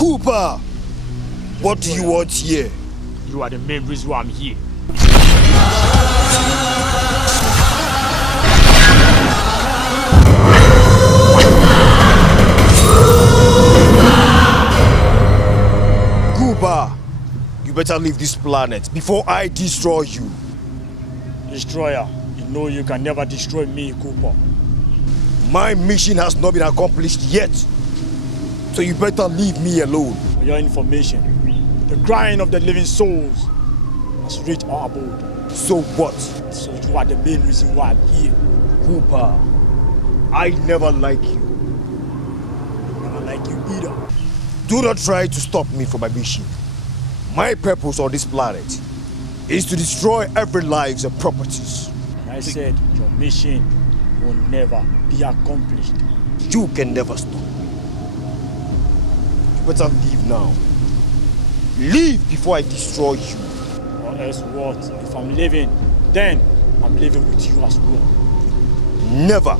Cooper! What do you want here? You are the main reason why I'm here. Cooper, you better leave this planet before I destroy you. Destroyer, you know you can never destroy me, Cooper. My mission has not been accomplished yet, so you better leave me alone. For your information, the crying of the living souls has reached our abode. So what? So you are the main reason why I'm here. Cooper, I never like you. Never like you either. Do not try to stop me from my mission. My purpose on this planet is to destroy every lives and properties. And I said your mission will never be accomplished. You can never stop me. You better leave now. Leave before I destroy you. Or else what? If I'm leaving, then I'm leaving with you as well. Never.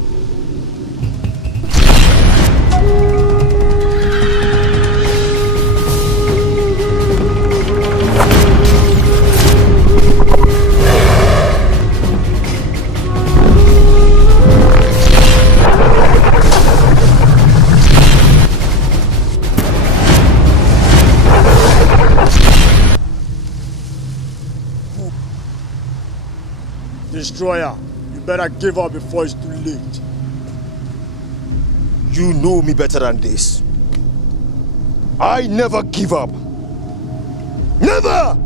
Destroyer, you better give up before it's too late. You know me better than this. I never give up. Never!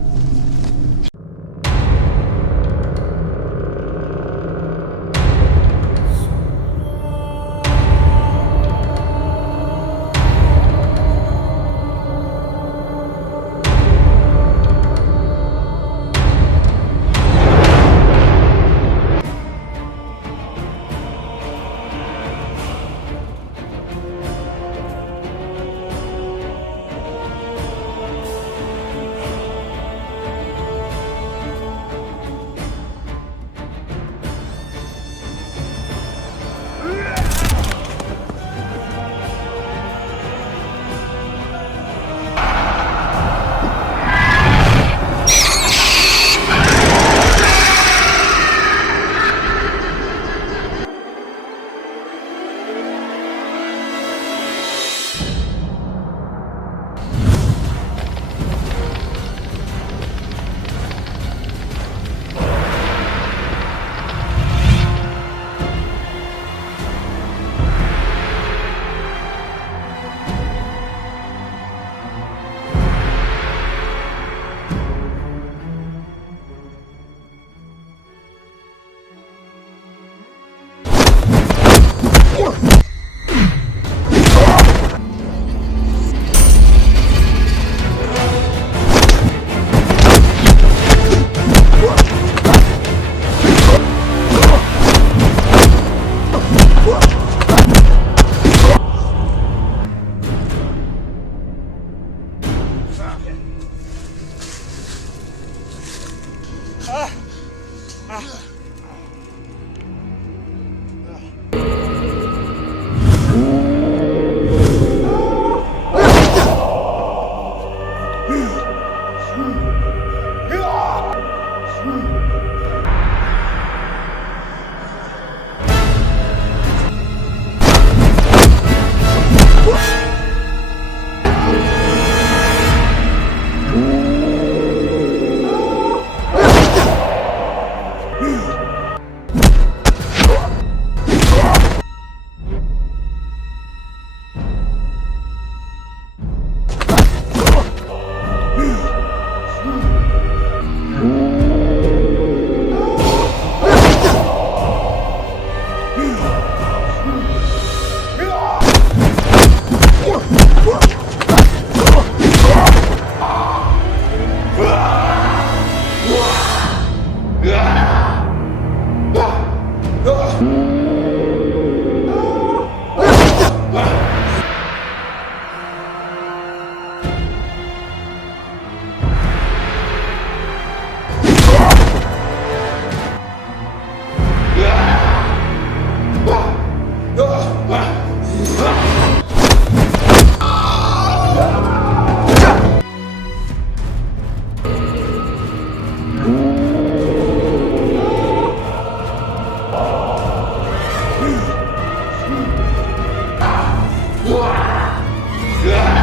Ah!